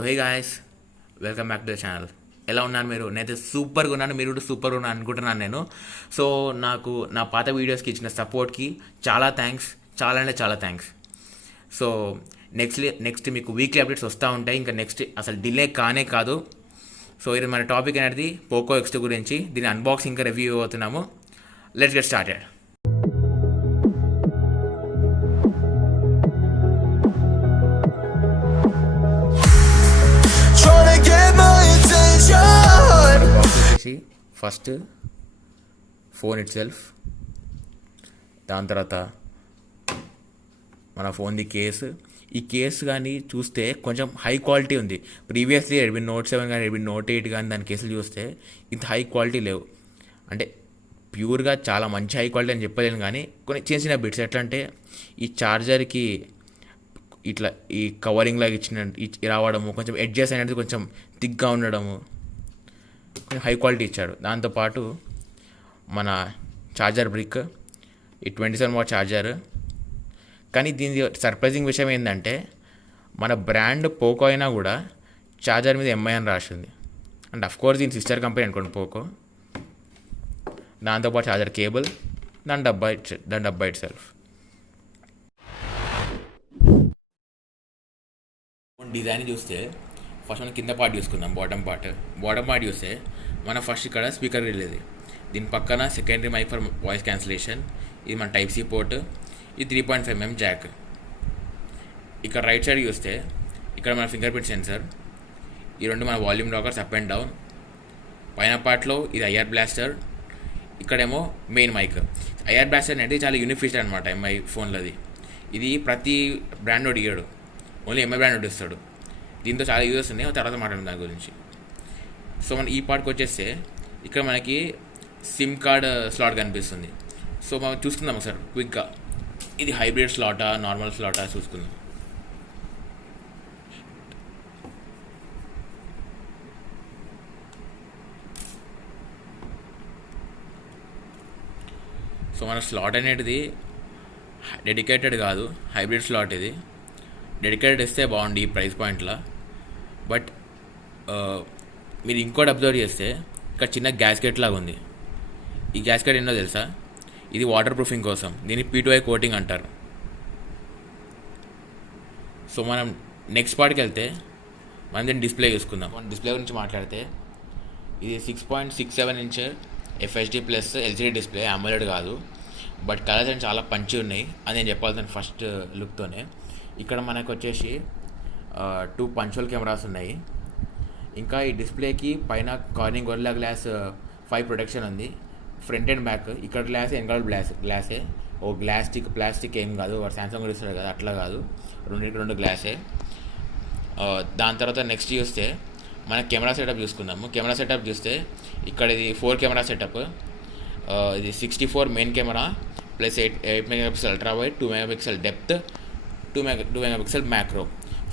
So hey guys, welcome back to the channel. ఎలా ఉన్నారు మీరు? నేనైతే సూపర్గా ఉన్నాను, మీరు కూడా సూపర్గా ఉన్నాను అనుకుంటున్నాను నేను. సో నాకు నా పాత వీడియోస్కి ఇచ్చిన సపోర్ట్కి చాలా థ్యాంక్స్, చాలా అంటే చాలా థ్యాంక్స్. సో నెక్స్ట్ మీకు వీక్లీ అప్డేట్స్ వస్తూ ఉంటాయి. ఇంకా నెక్స్ట్ అసలు డిలే కానే కాదు. సో ఇది మన టాపిక్ అనేది పోకో X2 గురించి. దీని అన్బాక్సింగ్ ఇంకా రివ్యూ అవుతున్నాము. Let's get started. వచ్చేసి ఫస్ట్ ఫోన్ ఇట్ సెల్ఫ్, దాని తర్వాత మన ఫోన్ది కేసు. ఈ కేసు కానీ చూస్తే కొంచెం హై క్వాలిటీ ఉంది. ప్రీవియస్లీ రెడ్మీ నోట్ 7 కానీ రెడ్మీ నోట్ 8 కానీ దాని కేసులు చూస్తే ఇంత హై క్వాలిటీ లేవు. అంటే ప్యూర్గా చాలా మంచి హై క్వాలిటీ అని చెప్పలేను, కానీ కొన్ని చిన్న చిన్న బిట్స్ ఎట్లా అంటే ఈ ఛార్జర్కి ఇట్లా ఈ కవరింగ్ లాగా రావడము, కొంచెం ఎడ్జెస్ అనేది కొంచెం థిక్గా ఉండడము, కొంచెం హై క్వాలిటీ ఇచ్చాడు. దాంతోపాటు మన ఛార్జర్ బ్రిక్, ఈ 27 వాట్ ఛార్జర్. కానీ దీని సర్ప్రైజింగ్ విషయం ఏంటంటే మన బ్రాండ్ పోకో అయినా కూడా ఛార్జర్ మీద ఎంఐ అని రాసింది. అండ్ అఫ్కోర్స్ దీని సిస్టర్ కంపెనీ అనుకోండి పోకో. దాంతోపాటు ఛార్జర్ కేబుల్, దాని డబ్బా ఇట్ సెల్ఫ్. డిజైన్ చూస్తే ఫస్ట్ మనం కింద పార్ట్ చూసుకుందాం. బాటమ్ పార్ట్ చూస్తే మన ఫస్ట్ ఇక్కడ స్పీకర్ వెళ్ళేది, దీని పక్కన secondary mic for voice cancellation, ఇది మన టైప్ సి పోర్ట్, ఇది 3.5mm జాక్. ఇక్కడ రైట్ సైడ్ చూస్తే ఇక్కడ మన ఫింగర్ ప్రింట్ సెన్సర్, ఈ రెండు మన volume lockers up and down. పైన పార్ట్లో ఇది ఐఆర్ బ్లాస్టర్, ఇక్కడేమో మెయిన్ మైక్. ఐఆర్ బ్లాస్టర్ అనేది చాలా యూనిక్ ఫీచర్ అనమాట ఎంఐ ఫోన్లోది. ఇది ప్రతి బ్రాండ్ ఇయ్యాడు, ఓన్లీ ఎంఐ బ్రాండ్ ఇస్తాడు. దీంతో చాలా యూజెస్ ఉన్నాయి, తర్వాత మాట్లాడడం దాని గురించి. సో మన ఈ పార్ట్కి వచ్చేస్తే ఇక్కడ మనకి సిమ్ కార్డ్ స్లాట్ కనిపిస్తుంది. సో మనం చూసుకుందాం ఒకసారి క్విక్గా, ఇది హైబ్రిడ్ స్లాటా నార్మల్ స్లాటా చూసుకుందాం. సో మన స్లాట్ అనేది డెడికేటెడ్ కాదు, హైబ్రిడ్ స్లాట్. ఇది డెడికేటెడ్ ఇస్తే బాగుంది ఈ ప్రైస్ పాయింట్లో. బట్ మీరు ఇంకోటి అబ్జర్వ్ చేస్తే ఇక్కడ చిన్న గ్యాస్కెట్ లాగా ఉంది. ఈ గ్యాస్కెట్ ఏంటో తెలుసా? ఇది వాటర్ ప్రూఫింగ్ కోసం, దీన్ని P2I కోటింగ్ అంటారు. సో మనం నెక్స్ట్ పార్ట్కి వెళ్తే మనం దీన్ని డిస్ప్లే చూసుకుందాం. మనం డిస్ప్లే గురించి మాట్లాడితే ఇది 6.67 inch FHD plus LCD display, AMOLED కాదు. బట్ కలర్స్ అని చాలా పంచి ఉన్నాయి అని నేను చెప్పాల్సిన ఫస్ట్ లుక్తోనే. ఇక్కడ మనకు వచ్చేసి 2 పంచువల్ కెమెరాస్ ఉన్నాయి. ఇంకా ఈ డిస్ప్లేకి పైన కార్నింగ్ గొరిల్లా గ్లాస్ 5 ప్రొటెక్షన్ ఉంది, ఫ్రంట్ అండ్ బ్యాక్. ఇక్కడ గ్లాసే, వెనకాల గ్లాసే. ఓ ప్లాస్టిక్ ఏం కాదు, వాడు సామ్సంగ్ కూడా ఇస్తాడు కదా, అట్లా కాదు, రెండు గ్లాసే. దాని తర్వాత నెక్స్ట్ చూస్తే మన కెమెరా సెటప్ చూసుకుందాము. కెమెరా సెటప్ చూస్తే ఇక్కడ ఇది 4 కెమెరా సెటప్. ఇది 64 main camera plus 8 megapixel ultra wide, 2 megapixel depth, 2 megapixel macro.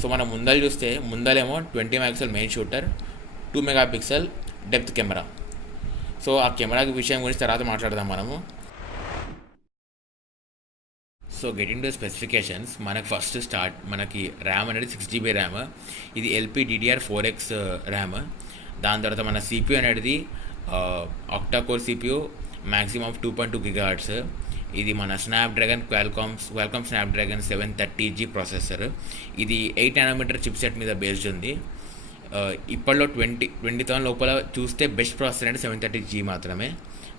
So మనం ముందర చూస్తే ముందరేమో 20 megapixel main shooter, 2 megapixel depth camera. So ఆ కెమెరా విషయం గురించి తర్వాత మాట్లాడదాం మనము. సో గెటింగ్ టు స్పెసిఫికేషన్స్, మనకు ఫస్ట్ స్టార్ట్ మనకి ర్యామ్ అనేది 6GB ర్యామ్. ఇది LPDDR4X ర్యామ్. దాని తర్వాత మన CPU అనేది octa core CPU, maximum 2.2 GHz. ఇది మన క్వాల్కామ్ స్నాప్డ్రాగన్ 730G ప్రాసెసర్. ఇది 8nm చిప్ సెట్ మీద బేస్డ్ ఉంది. ఇప్పట్లో 20,000 లోపల చూస్తే బెస్ట్ ప్రాసెసర్ అంటే 730G మాత్రమే.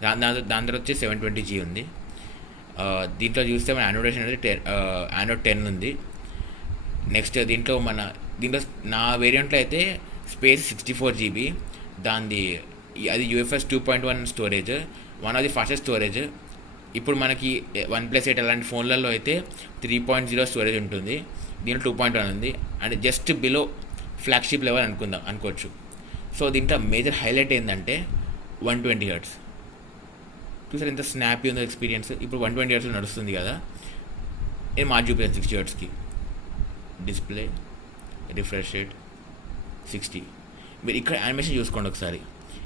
దాని తర్వాత వచ్చి 720G ఉంది. దీంట్లో చూస్తే మన ఆండ్రాయిడ్ అనేది ఆండ్రాయిడ్ 10 ఉంది. నెక్స్ట్ దీంట్లో నా వేరియంట్లో అయితే స్పేస్ 64GB, దానిది అది UFS 2.1 storage, one of the fastest storage. ఇప్పుడు మనకి OnePlus 8 అలాంటి ఫోన్లలో అయితే 3.0 స్టోరేజ్ ఉంటుంది, దీంట్లో 2.1 ఉంది. And just below flagship level అనుకోవచ్చు. సో దీంట్లో మేజర్ హైలైట్ ఏంటంటే 120Hz. చూసారు ఎంత స్నాపీ ఉందో ఎక్స్పీరియన్స్. ఇప్పుడు 120Hz నడుస్తుంది కదా, నేను మార్చి చూపించాను 60Hzకి. Display refresh rate 60. మీరు ఇక్కడ యానిమేషన్ చూసుకోండి ఒకసారి.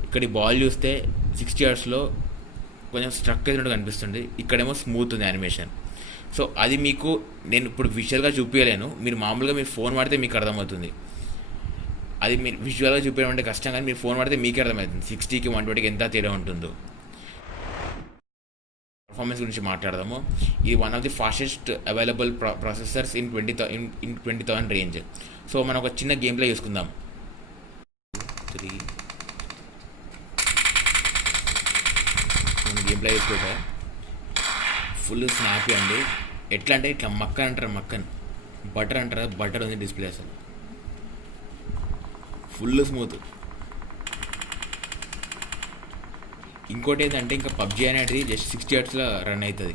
ఇక్కడ ఈ బాల్ చూస్తే 60Hzలో కొంచెం స్ట్రక్ అయినట్టు కనిపిస్తుంది, ఇక్కడేమో స్మూత్ ఉంది యానిమేషన్. సో అది మీకు నేను ఇప్పుడు విజువల్గా చూపించలేను, మీరు మామూలుగా మీరు ఫోన్ వాడితే మీకు అర్థమవుతుంది. అది మీరు విజువల్గా చూపించడం కష్టం, కానీ మీరు ఫోన్ పడితే మీకే అర్థమవుతుంది 60కి 120కి ఎంత తేడా ఉంటుందో. పర్ఫార్మెన్స్ గురించి మాట్లాడదాము. ఇది one of the fastest available processors in 20,000 range. So మనం ఒక చిన్న గేమ్ ప్లే చూసుకుందాం. 3 గేమ్ ప్లే చూసుకుంటే ఫుల్ స్నాపీ అండి. ఎట్లా అంటే ఇట్లా మక్కన్ అంటారు, మక్కన్ బటర్ అంటారు, బటర్ ఉంది డిస్ప్లే, అసలు ఫుల్ స్మూత్. ఇంకోటి ఏంటంటే ఇంకా పబ్జీ అనేది జస్ట్ 60 హెర్ట్స్లో రన్ అవుతుంది.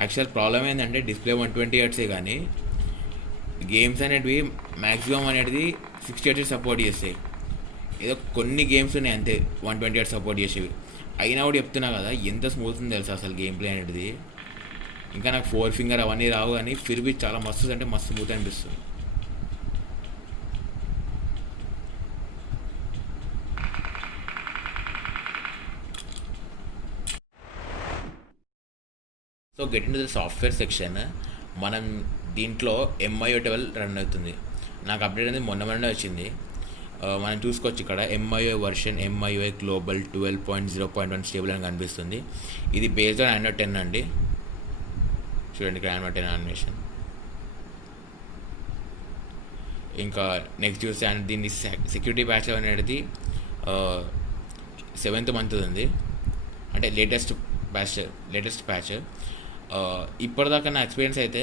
యాక్చువల్ ప్రాబ్లం ఏంటంటే డిస్ప్లే 120 హెర్ట్సే, కానీ గేమ్స్ అనేటివి మ్యాక్సిమం అనేది 60 హెర్ట్స్ సపోర్ట్ చేస్తాయి. ఏదో కొన్ని గేమ్స్ ఉన్నాయి అంతే 120 హెర్ట్స్ సపోర్ట్ చేసేవి. అయినా కూడా చెప్తున్నా కదా ఎంత స్మూత్ ఉంది తెలుసా అసలు గేమ్ ప్లే అనేది. ఇంకా నాకు 4 ఫింగర్ అవన్నీ రావు, కానీ ఫిర్బీ చాలా మస్తు అంటే మస్తు స్మూత్ అనిపిస్తుంది. So get in to the software section. మనం దీంట్లో MIUI 12 రన్ అవుతుంది. నాకు అప్డేట్ అనేది మొన్న వచ్చింది. మనం చూసుకోవచ్చు ఇక్కడ MIUI version MIUI global 12.0.1 stable అని కనిపిస్తుంది. ఇది బేస్డ్ ఆన్ Android 10 అండి. చూడండి ఇక్కడ Android 10 యానిమేషన్. ఇంకా నెక్స్ట్ చూస్తే దీన్ని సెక్యూరిటీ ప్యాచ్ అనేది 7th మంత్ ఉంది, అంటే లేటెస్ట్ ప్యాచ్. ఇప్పటిదాకా నా ఎక్స్పీరియన్స్ అయితే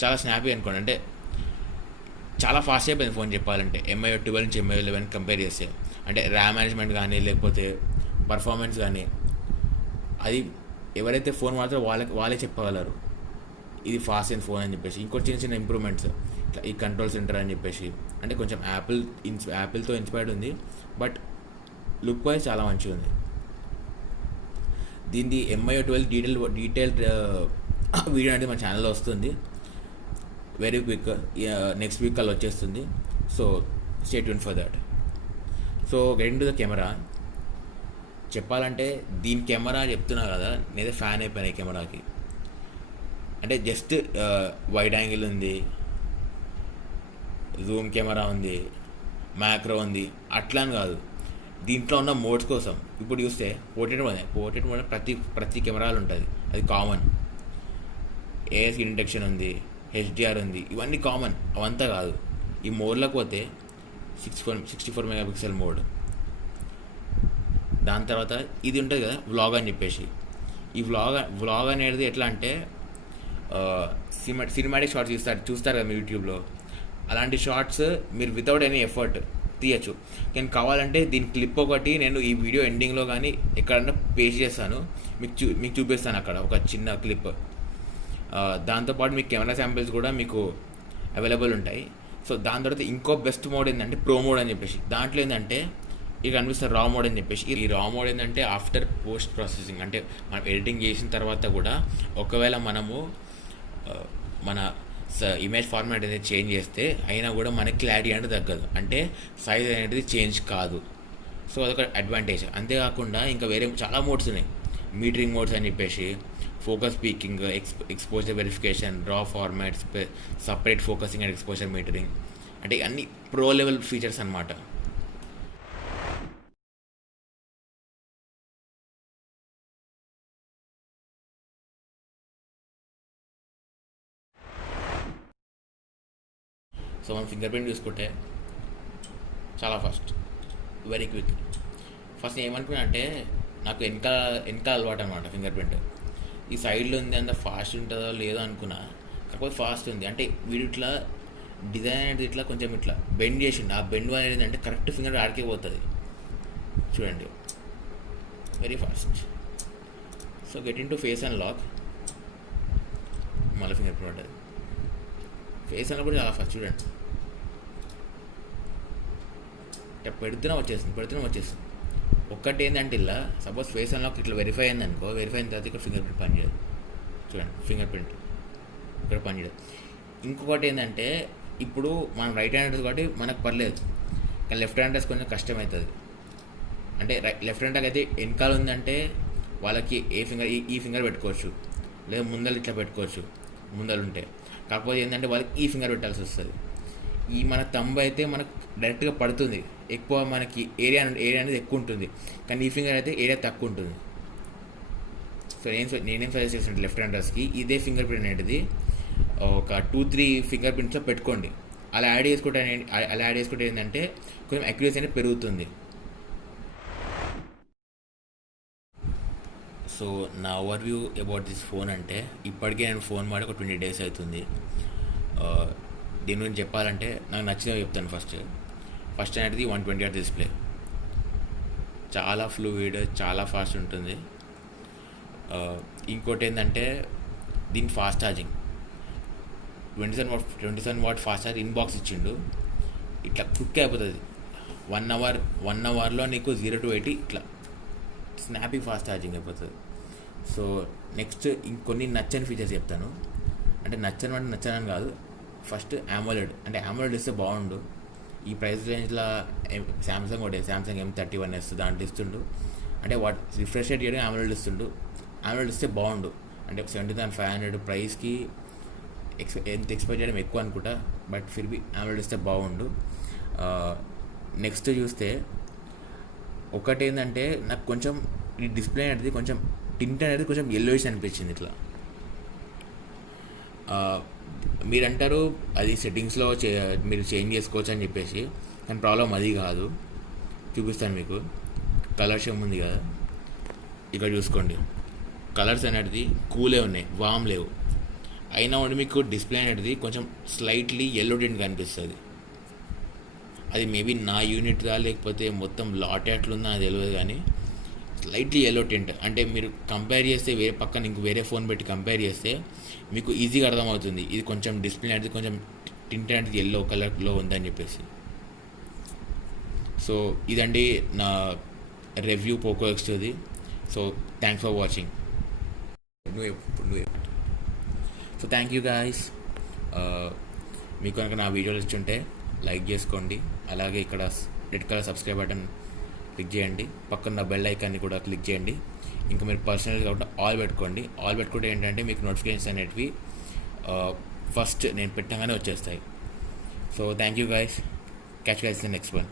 చాలా స్నాపీ అనుకోండి, అంటే చాలా ఫాస్ట్ అయిపోయింది ఫోన్ చెప్పాలంటే. MIUI 12 నుంచి MIUI 11 కంపేర్ చేస్తే, అంటే ర్యామ్ మేనేజ్మెంట్ కానీ లేకపోతే పర్ఫార్మెన్స్ కానీ, అది ఎవరైతే ఫోన్ వాడతారో వాళ్ళే చెప్పగలరు ఇది ఫాస్ట్ అయిన ఫోన్ అని చెప్పేసి. ఇంకో చిన్న ఇంప్రూవ్మెంట్స్ ఈ కంట్రోల్ సెంటర్ అని చెప్పేసి, అంటే కొంచెం యాపిల్తో ఇన్స్పైర్డ్ ఉంది, బట్ లుక్ వైజ్ చాలా మంచిగా ఉంది. దీన్ని MIUI 12 డీటెయిల్డ్ వీడియో అనేది మన ఛానల్లో వస్తుంది వెరీ క్విక్. నెక్స్ట్ వీక్ కల్లా వచ్చేస్తుంది. So stay tune for that. So getting to the camera, చెప్పాలంటే దీని కెమెరా చెప్తున్నా కదా, నేనే ఫ్యాన్ అయిపోయినా ఈ కెమెరాకి. అంటే జస్ట్ వైడ్ యాంగిల్ ఉంది, జూమ్ కెమెరా ఉంది, మ్యాక్రో ఉంది, అట్లా అని కాదు. దీంట్లో ఉన్న మోడ్స్ కోసం ఇప్పుడు చూస్తే పోర్ట్రేట్ మోడ్ ప్రతి కెమెరాలు ఉంటుంది, అది కామన్. AS డిటెక్షన్ ఉంది, HDR ఉంది, ఇవన్నీ కామన్. అవంతా కాదు. ఈ మోడ్లోకి పోతే 64 మెగాపిక్సెల్ మోడ్, దాని తర్వాత ఇది ఉంటుంది కదా వ్లాగ్ అని చెప్పేసి. ఈ వ్లాగ్ అనేది ఎట్లా అంటే సినిమాటిక్ షార్ట్స్ చూస్తారు కదా మీ యూట్యూబ్లో, అలాంటి షార్ట్స్ మీరు వితౌట్ ఎనీ ఎఫర్ట్ తీయచ్చు. నేను కావాలంటే దీని క్లిప్ ఒకటి నేను ఈ వీడియో ఎండింగ్లో కానీ ఎక్కడన్నా పేస్ట్ చేస్తాను, మీకు చూపిస్తాను అక్కడ ఒక చిన్న క్లిప్. దాంతోపాటు మీకు కెమెరా శాంపిల్స్ కూడా మీకు అవైలబుల్ ఉంటాయి. సో దాని తర్వాత ఇంకో బెస్ట్ మోడ్ ఏంటంటే ప్రో మోడ్ అని చెప్పేసి. దాంట్లో ఏంటంటే ఇక కనిపిస్తారు రా మోడ్ అని చెప్పేసి. ఈ రా మోడ్ ఏంటంటే ఆఫ్టర్ పోస్ట్ ప్రాసెసింగ్, అంటే మనం ఎడిటింగ్ చేసిన తర్వాత కూడా ఒకవేళ మనము మన ఇమేజ్ ఫార్మాట్ అనేది చేంజ్ చేస్తే అయినా కూడా మనకి క్లారిటీ అనేది తగ్గదు, అంటే సైజ్ అనేది చేంజ్ కాదు. సో అదొక అడ్వాంటేజ్. అంతేకాకుండా ఇంకా వేరే చాలా మోడ్స్ ఉన్నాయి, మీటరింగ్ మోడ్స్ అని చెప్పేసి, ఫోకస్ స్పీకింగ్, ఎక్స్పోజర్ వెరిఫికేషన్, రా formats, separate focusing and exposure metering, అంటే అన్ని ప్రో లెవెల్ ఫీచర్స్ అన్నమాట. సో మనం ఫింగర్ ప్రింట్ చూసుకుంటే చాలా ఫాస్ట్, వెరీ క్విక్. ఫస్ట్ ఏమనుకున్నా అంటే నాకు వెనకాల అలవాటు అనమాట ఫింగర్ ప్రింట్. ఈ సైడ్లో ఉంది అంత ఫాస్ట్ ఉంటుందో లేదో అనుకున్నా, కాకపోతే ఫాస్ట్ ఉంది. అంటే వీడు ఇట్లా డిజైన్ అనేది ఇట్లా కొంచెం ఇట్లా బెండ్ చేసిండు. ఆ బెండ్ అనేది అంటే కరెక్ట్ ఫింగర్ ఆడికే పోతుంది. చూడండి very fast. So get into face and lock, మళ్ళీ ఫింగర్ ప్రింట్ ఉంటుంది. ఫేస్ అన్న కూడా చాలా ఫాస్ట్. చూడండి పెడుతున్నా వచ్చేస్తుంది. ఒక్కటి ఏంటంటే ఇలా సపోజ్ ఫేస్ అన్లాక్ ఇట్లా వెరిఫై అయింది అనుకో, వెరిఫై అయిన తర్వాత ఇక్కడ ఫింగర్ ప్రింట్ పనిచేయదు. చూడండి ఫింగర్ ప్రింట్ ఇక్కడ పనిచేయదు. ఇంకొకటి ఏంటంటే ఇప్పుడు మనం రైట్ హ్యాండర్స్ కాబట్టి మనకు పర్లేదు, కానీ లెఫ్ట్ హ్యాండర్స్ కొంచెం కష్టమవుతుంది. అంటే లెఫ్ట్ హ్యాండర్కి అయితే వెనకాల ఉందంటే వాళ్ళకి ఈ ఫింగర్ పెట్టుకోవచ్చు, లేదా ముందలు ఇట్లా పెట్టుకోవచ్చు ముందలు ఉంటే. కాకపోతే ఏంటంటే వాళ్ళకి ఈ ఫింగర్ పెట్టాల్సి వస్తుంది. ఈ మన తంబ్ అయితే మనకు డైరెక్ట్గా పడుతుంది, ఎక్కువ మనకి ఏరియా అనేది ఎక్కువ ఉంటుంది, కానీ ఈ ఫింగర్ అయితే ఏరియా తక్కువ ఉంటుంది. సో నేనేం సజెస్ట్ చేస్తుంటే లెఫ్ట్ హ్యాండర్స్కి ఇదే ఫింగర్ ప్రింట్ అనేది ఒక 2-3 ఫింగర్ ప్రింట్స్లో పెట్టుకోండి. అలా యాడ్ చేసుకుంటే ఏంటంటే కొంచెం అక్యురసీ అనేది పెరుగుతుంది. సో నా over view about this phone అంటే, ఇప్పటికే నేను ఫోన్ వాడి ఒక 20 days అవుతుంది. దీని గురించి చెప్పాలంటే నాకు నచ్చినవి చెప్తాను. ఫస్ట్ అనేది 120Hz డిస్ప్లే, చాలా ఫ్లూయిడ్, చాలా ఫాస్ట్ ఉంటుంది. ఇంకోటి ఏంటంటే దీని fast charging, 27 watt fast charge inbox ఇచ్చిండు. ఇట్లా క్విక్ అయిపోతుంది. 1 అవర్లో నీకు 0 to 80 ఇట్లా స్నాపీ ఫాస్ట్ ఛార్జింగ్ అయిపోతుంది. సో నెక్స్ట్ ఇంకొన్ని నచ్చని ఫీచర్స్ చెప్తాను. అంటే నచ్చనని కాదు. ఫస్ట్ AMOLED ఇస్తే బాగుండు. ఈ ప్రైస్ రేంజ్లో శాంసంగ్ M31s దాంట్లో ఇస్తుండు. అంటే రిఫ్రెష్ రేట్ చేయడం AMOLED ఇస్తుండు. AMOLED ఇస్తే బాగుండు. అంటే 17,500 ప్రైస్కి ఎంత ఎక్స్పెక్ట్ చేయడం ఎక్కువ అనుకుంటా, బట్ ఫిర్బీ AMOLED ఇస్తే బాగుండు. నెక్స్ట్ చూస్తే ఒకటి ఏంటంటే నాకు కొంచెం ఈ డిస్ప్లే అనేది కొంచెం టింట్ అనేది కొంచెం yellowish అనిపించింది ఇట్లా. మీరు అంటారు అది సెట్టింగ్స్లో మీరు చేంజ్ చేసుకోవచ్చు అని చెప్పేసి, కానీ ప్రాబ్లం అది కాదు. చూపిస్తాను మీకు. కలర్స్ ఏముంది కదా, ఇక్కడ చూసుకోండి. కలర్స్ అనేది కూలే ఉన్నాయి, వామ్ లేవు. అయినా ఉండి మీకు డిస్ప్లే అనేది కొంచెం స్లైట్లీ yellow టింట్ కనిపిస్తుంది. అది మేబీ నా యూనిట్దా లేకపోతే మొత్తం లాట్ ఎట్లుందా అది తెలియదు, కానీ స్లైట్లీ yellow టింట్. అంటే మీరు కంపేర్ చేస్తే వేరే ఫోన్ పెట్టి కంపేర్ చేస్తే మీకు ఈజీగా అర్థమవుతుంది ఇది కొంచెం డిస్ప్లే అనేది కొంచెం టింట్ అనేది yellow కలర్లో ఉందని చెప్పేసి. సో ఇదండి నా రివ్యూ పోకో X2ది. So thanks for watching. So thank you guys. మీకు కనుక నా వీడియోలు ఇచ్చుంటే లైక్ చేసుకోండి. అలాగే ఇక్కడ red colour subscribe button click చేయండి. పక్కన బెల్ ఐకాన్ని కూడా క్లిక్ చేయండి. ఇంకా మీరు పర్సనల్గా కాబట్టి ఆల్ పెట్టుకుంటే ఏంటంటే మీకు నోటిఫికేషన్స్ అనేటివి ఫస్ట్ నేను పెట్టగానే వచ్చేస్తాయి. So thank you guys. Catch guys the next one.